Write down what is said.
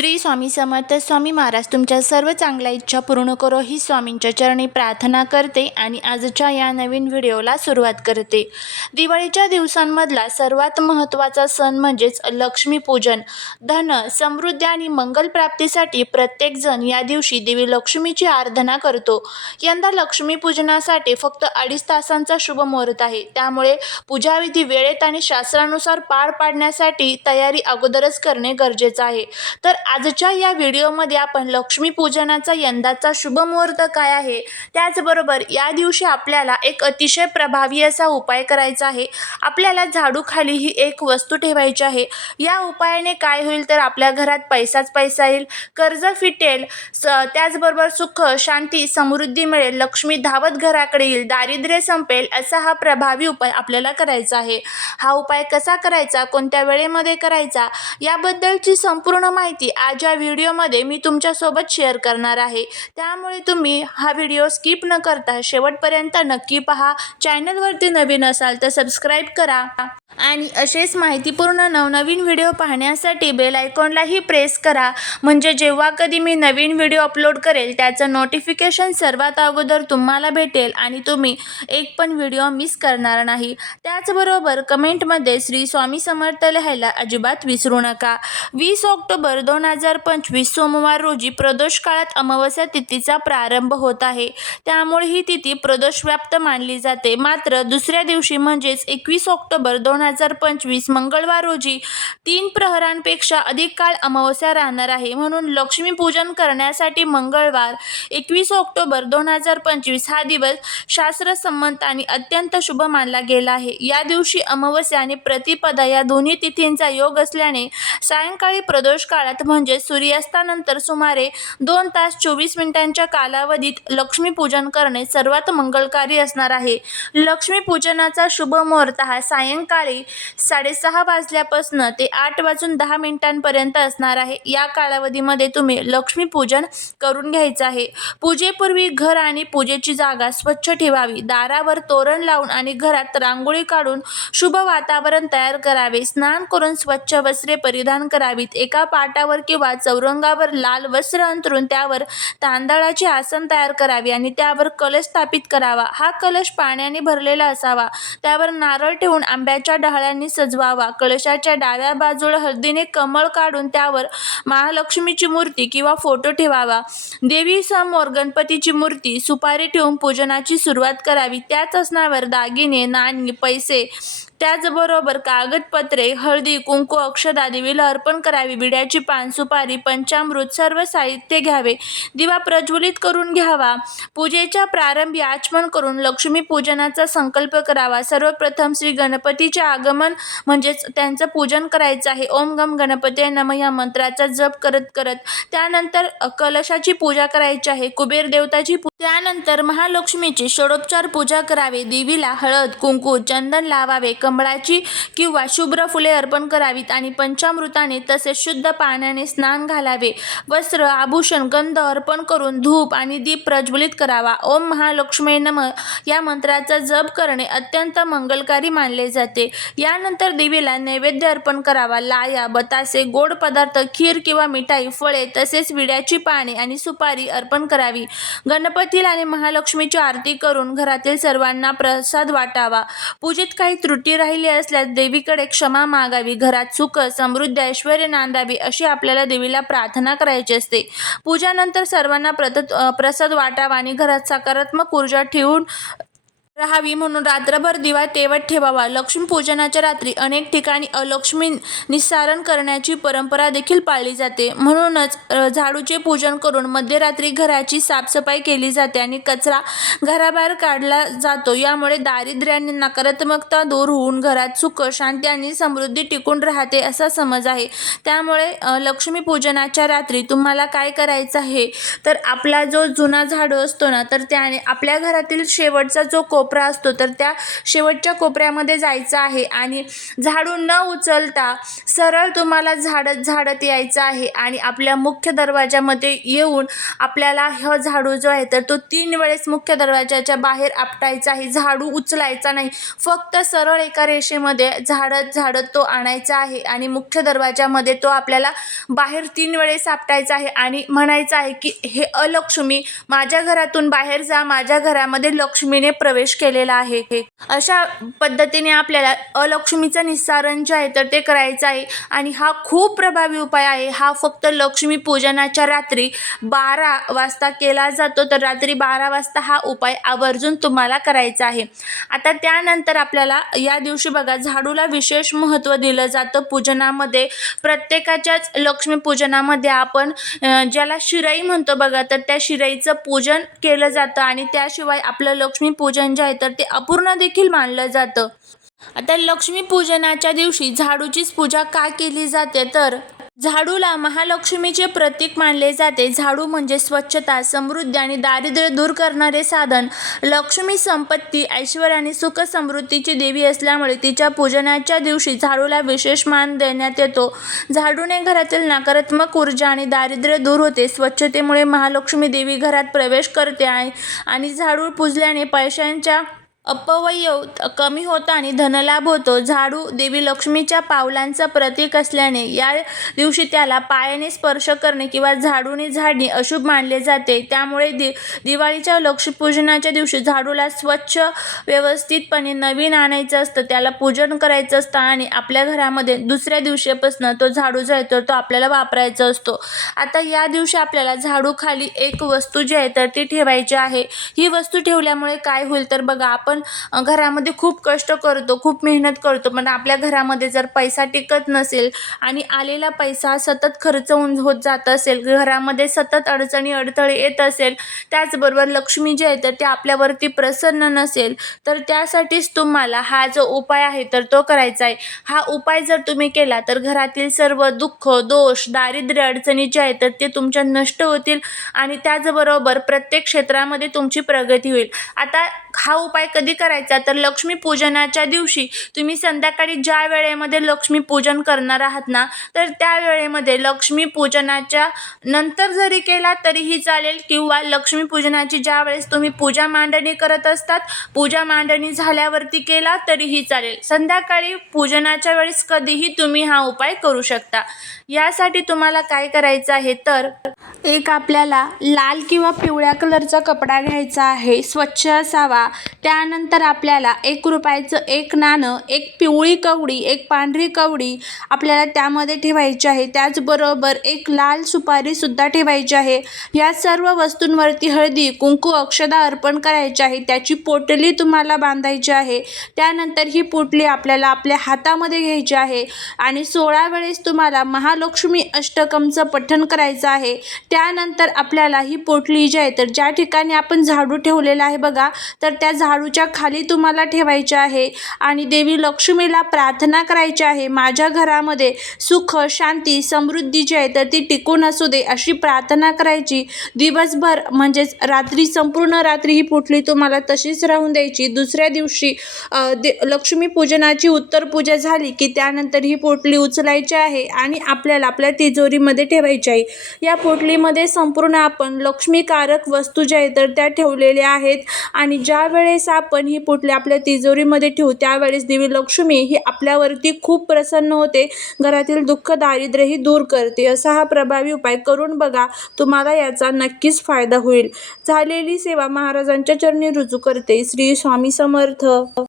श्री स्वामी समर्थ स्वामी महाराज तुमच्या सर्व चांगल्या इच्छा पूर्ण करो ही स्वामींच्या चरणी प्रार्थना करते आणि आजच्या या नवीन व्हिडिओला सुरुवात करते. दिवाळीच्या दिवसांमधला सर्वात महत्त्वाचा सण म्हणजेच लक्ष्मीपूजन धन समृद्धी आणि मंगल प्राप्तीसाठी प्रत्येकजण या दिवशी देवी लक्ष्मीची आराधना करतो. यंदा लक्ष्मीपूजनासाठी फक्त अडीच तासांचा शुभ मुहूर्त आहे. त्यामुळे पूजाविधी वेळेत आणि शास्त्रानुसार पार पाडण्यासाठी तयारी अगोदरच करणे गरजेचं आहे. तर आजच्या या व्हिडिओमध्ये आपण लक्ष्मीपूजनाचा यंदाचा शुभमुहूर्त काय आहे त्याचबरोबर या दिवशी आपल्याला एक अतिशय प्रभावी असा उपाय करायचा आहे. आपल्याला झाडूखाली ही एक वस्तू ठेवायची आहे. या उपायाने काय होईल तर आपल्या घरात पैसाच पैसा येईल कर्ज फिटेल स त्याचबरोबर सुख शांती समृद्धी मिळेल लक्ष्मी धावत घराकडे येईल दारिद्र्य संपेल असा हा प्रभावी उपाय आपल्याला करायचा आहे. हा उपाय कसा करायचा कोणत्या वेळेमध्ये करायचा याबद्दलची संपूर्ण माहिती आज या व्हिडिओमध्ये मी तुमच्यासोबत शेअर करणार आहे त्यामुळे तुम्ही हा व्हिडिओ स्किप न करता शेवटपर्यंत नक्की पहा. चॅनलवरती नवीन असाल तर सबस्क्राईब करा. आणि असेच माहितीपूर्ण नवनवीन व्हिडिओ पाहण्यासाठी बेल आयकॉनलाही प्रेस करा. म्हणजे जेव्हा कधी मी नवीन व्हिडिओ अपलोड करेल त्याचं नोटिफिकेशन सर्वात अगोदर तुम्हाला भेटेल आणि तुम्ही एक पण व्हिडिओ मिस करणार नाही. त्याचबरोबर कमेंटमध्ये श्री स्वामी समर्थ लिहायला अजिबात विसरू नका. वीस ऑक्टोबर दोन हजार पंचवीस सोमवार रोजी प्रदोष काळात अमावस्या तिथीचा प्रारंभ होत आहे. त्यामुळे ही तिथी प्रदोषव्याप्त मानली जाते. मात्र दुसऱ्या दिवशी म्हणजेच एकवीस ऑक्टोबर दोन दोन हजार पंचवीस मंगळवार रोजी तीन प्रहरांपेक्षा अधिक काळ अमावस्या राहणार आहे. म्हणून लक्ष्मीपूजन करण्यासाठी मंगळवार एकवीस ऑक्टोबर दोन हजार पंचवीस हा दिवस शास्त्रसंमत आणि अत्यंत शुभ मानला गेला आहे. या दिवशी अमावस्या आणि प्रतिपदा या दोन्ही तिथींचा योग असल्याने सायंकाळी प्रदोष काळात म्हणजे सूर्यास्तानंतर सुमारे दोन तास चोवीस मिनिटांच्या कालावधीत लक्ष्मीपूजन करणे सर्वात मंगलकारी असणार आहे. लक्ष्मीपूजनाचा शुभ मुहूर्त हा सायंकाळी साडेसहा वाजल्यापासून ते आठ वाजून दहा मिनिटांपर्यंत असणार आहे. या कालावधीमध्ये तुम्ही लक्ष्मीपूजन करून घ्यायचं आहे. पूजेपूर्वी घर आणि पूजेची जागा स्वच्छ ठेवावी. दारावर तोरण लावून आणि घरात रांगोळी काढून शुभ वातावरण तयार करावे. स्नान करून स्वच्छ वस्त्रे परिधान करावीत. एका पाटावर किंवा चौरंगावर लाल वस्त्र अंतरून त्यावर तांदळाचे आसन तयार करावे आणि त्यावर कलश स्थापित करावा. हा कलश पाण्याने भरलेला असावा. त्यावर नारळ ठेवून आंब्याच्या डहाळ्यांनी सजवावा. कलशाच्या डाव्या बाजूला हळदीने कमळ काढून त्यावर महालक्ष्मीची मूर्ती किंवा फोटो ठेवावा. देवीसमोर गणपतीची मूर्ती सुपारी ठेवून पूजनाची सुरुवात करावी. त्याच असण्यावर दागिने नाणी पैसे त्याचबरोबर कागदपत्रे हळदी कुंकू अक्षदा देवीला अर्पण करावी विड्याची पान सुपारी पंचामृत सर्व साहित्य घ्यावे. दिवा प्रज्वलित करून घ्यावा. पूजेच्या प्रारंभी आचमन करून लक्ष्मी पूजनाचा संकल्प करावा. सर्वप्रथम श्री गणपतीचे आगमन म्हणजेच त्यांचं पूजन करायचं आहे. ओम गम गणपती नम या मंत्राचा जप करत करत त्यानंतर कलशाची पूजा करायची आहे. कुबेर देवताची पू- त्यानंतर महालक्ष्मीची षडोपचार पूजा करावे. देवीला हळद कुंकू चंदन लावावे. कमळाची किंवा शुभ्र फुले अर्पण करावीत आणि पंचामृताने तसेच शुद्ध पाण्याने स्नान घालावे. वस्त्र आभूषण गंध अर्पण करून धूप आणि दीप प्रज्वलित करावा. ओम महालक्ष्मी नम या मंत्राचा जप करणे अत्यंत मंगलकारी मानले जाते. यानंतर देवीला नैवेद्य अर्पण करावा. लाया बतासे गोड पदार्थ खीर किंवा मिठाई फळे तसेच विड्याची पाने आणि सुपारी अर्पण करावी. गणपती येथील आणि महालक्ष्मीची आरती करून घरातील सर्वांना प्रसाद वाटावा. पूजेत काही त्रुटी राहिली असल्यास देवीकडे क्षमा मागावी घरात सुख समृद्धी ऐश्वर नांदावी अशी आपल्याला देवीला प्रार्थना करायची असते. पूजानंतर सर्वांना प्रत प्रसाद वाटावा आणि घरात सकारात्मक ऊर्जा ठेवून राहावी म्हणून रात्रभर दिवा तेवत ठेवावा. लक्ष्मीपूजनाच्या रात्री अनेक ठिकाणी अलक्ष्मी निस्सारण करण्याची परंपरा देखील पाळली जाते. म्हणूनच झाडूचे पूजन करून मध्यरात्री घराची साफसफाई केली जाते आणि कचरा घराबाहेर काढला जातो. यामुळे दारिद्र्य आणि नकारात्मकता दूर होऊन घरात सुख शांती आणि समृद्धी टिकून राहते असा समज आहे. त्यामुळे लक्ष्मीपूजनाच्या रात्री तुम्हाला काय करायचं आहे? तर आपला जो जुना झाडू असतो ना तर त्याने आपल्या घरातील शेवटचा जो कोप कोपरा असतो तर त्या शेवटच्या कोपऱ्यामध्ये जायचं आहे आणि झाडू न उचलता सरळ तुम्हाला झाडत झाडत यायचं आहे आणि आपल्या मुख्य दरवाजामध्ये येऊन आपल्याला हा झाडू जो आहे तर तो तीन वेळेस मुख्य दरवाजाच्या बाहेर आपटायचा आहे. झाडू उचलायचा नाही. फक्त सरळ एका रेषेमध्ये झाडत झाडत तो आणायचा आहे आणि मुख्य दरवाजामध्ये तो आपल्याला बाहेर तीन वेळेस आपटायचा आहे आणि म्हणायचं आहे की हे अलक्ष्मी माझ्या घरातून बाहेर जा. माझ्या घरामध्ये लक्ष्मीने प्रवेश केलेला आहे. अशा पद्धतीने आपल्याला अलक्ष्मीचं निस्सारण जे आहे तर ते करायचं आहे. आणि हा खूप प्रभावी उपाय आहे. हा फक्त लक्ष्मी पूजनाच्या रात्री बारा वाजता केला जातो तर रात्री बारा वाजता हा उपाय आवर्जून तुम्हाला करायचा आहे. आता त्यानंतर आपल्याला या दिवशी बघा झाडूला विशेष महत्त्व दिलं जातं पूजनामध्ये. प्रत्येकाच्याच लक्ष्मी पूजनामध्ये आपण ज्याला शिराई म्हणतो बघा तर त्या शिराईचं पूजन केलं जातं. आणि त्याशिवाय आपलं लक्ष्मी पूजन जे आहे तर ते अपूर्ण देखील मानलं जातं. आता लक्ष्मीपूजनाच्या दिवशी झाडूचीच पूजा का केली जाते तर? झाडूला महालक्ष्मीचे प्रतीक मानले जाते. झाडू म्हणजे स्वच्छता समृद्धी आणि दारिद्र्य दूर करणारे साधन. लक्ष्मी संपत्ती ऐश्वर आणि सुख समृद्धीची देवी असल्यामुळे तिच्या पूजनाच्या दिवशी झाडूला विशेष मान देण्यात येतो. झाडूने घरातील नकारात्मक ऊर्जा आणि दारिद्र्य दूर होते. स्वच्छतेमुळे महालक्ष्मी देवी घरात प्रवेश करते आहे आणि झाडू पुजल्याने पैशांच्या अपव्यय कमी होतो आणि धनलाभ होतो. झाडू देवी लक्ष्मीच्या पावलांचं प्रतीक असल्याने या दिवशी त्याला पायाने स्पर्श करणे किंवा झाडूने झाडणे अशुभ मानले जाते. त्यामुळे दि दिवाळीच्या लक्ष्मीपूजनाच्या दिवशी झाडूला स्वच्छ व्यवस्थितपणे नवीन आणायचं असतं. त्याला पूजन करायचं असतं आणि आपल्या घरामध्ये दुसऱ्या दिवशीपासून तो झाडू जो आहे तर तो आपल्याला वापरायचा असतो. आता या दिवशी आपल्याला झाडूखाली एक वस्तू जी आहे तर ती ठेवायची आहे. ही वस्तू ठेवल्यामुळे काय होईल तर बघा आपण आपण घरामध्ये खूप कष्ट करतो खूप मेहनत करतो पण आपल्या घरामध्ये जर पैसा टिकत नसेल आणि आलेला पैसा सतत खर्च होऊन होत जात असेल घरामध्ये सतत अडचणी अडथळे येत असेल त्याचबरोबर लक्ष्मी जी आहे तर ती आपल्यावरती प्रसन्न नसेल तर त्यासाठीच तुम्हाला हा जो उपाय आहे तर तो करायचा आहे. हा उपाय जर तुम्ही केला तर घरातील सर्व दुःख दोष दारिद्र्य अडचणी जे आहेत तर ते तुमच्या नष्ट होतील आणि त्याचबरोबर प्रत्येक क्षेत्रामध्ये तुमची प्रगती होईल. आता हा उपाय कधी करायचा? तर लक्ष्मीपूजनाच्या दिवशी तुम्ही संध्याकाळी ज्या वेळेमध्ये लक्ष्मीपूजन करणार आहात ना तर त्या वेळेमध्ये लक्ष्मीपूजनाच्या नंतर जरी केला तरीही चालेल किंवा लक्ष्मीपूजनाची ज्या वेळेस तुम्ही पूजा मांडणी करत असतात पूजा मांडणी झाल्यावरती केला तरीही चालेल. संध्याकाळी पूजनाच्या वेळेस कधीही तुम्ही हा उपाय करू शकता. यासाठी तुम्हाला काय करायचं आहे तर एक आपल्याला लाल किंवा पिवळ्या कलरचा कपडा घ्यायचा आहे स्वच्छ असावा. त्यानंतर आपल्याला एक रुपयाचं एक नाणं एक पिवळी कवडी एक पांढरी कवडी आपल्याला त्यामध्ये ठेवायची आहे. त्याचबरोबर एक लाल सुपारीसुद्धा ठेवायची आहे. या सर्व वस्तूंवरती हळदी कुंकू अक्षदा अर्पण करायची आहे. त्याची पोटली तुम्हाला बांधायची आहे. त्यानंतर ही पोटली आपल्याला आपल्या हातामध्ये घ्यायची आहे. आणि सोळा वेळेस तुम्हाला महालक्ष्मी अष्टकमचं पठण करायचं आहे. त्यानंतर आपल्याला ही पोटली जी आहे. तर ज्या ठिकाणी आपण झाडू ठेवलेला आहे बघा तर त्या झाडूच्या खाली तुम्हाला ठेवायचे आहे आणि देवी लक्ष्मीला प्रार्थना करायची आहे. माझ्या घरामध्ये सुख शांती समृद्धी जी आहे तर ती टिकून असू दे अशी प्रार्थना करायची. दिवसभर म्हणजेच रात्री संपूर्ण रात्री ही पोटली तुम्हाला तशीच राहून द्यायची. दुसऱ्या दिवशी दे लक्ष्मी पूजनाची उत्तर पूजा झाली की त्यानंतर ही पोटली उचलायची आहे आणि आपल्याला आपल्या तिजोरीमध्ये ठेवायची आहे. या पोटली पोटलीमध्ये संपूर्ण आपण लक्ष्मीकारक वस्तू ज्या आहेत तर त्या ठेवलेल्या आहेत. आणि ज्या वेळेस आपण ही पोटली आपल्या तिजोरीमध्ये ठेवू त्यावेळेस देवी लक्ष्मी ही आपल्यावरती खूप प्रसन्न होते. घरातील दुःख दारिद्र्यही दूर करते. असा हा प्रभावी उपाय करून बघा तुम्हाला याचा नक्कीच फायदा होईल. झालेली सेवा महाराजांच्या चरणी रुजू करते. श्री स्वामी समर्थ.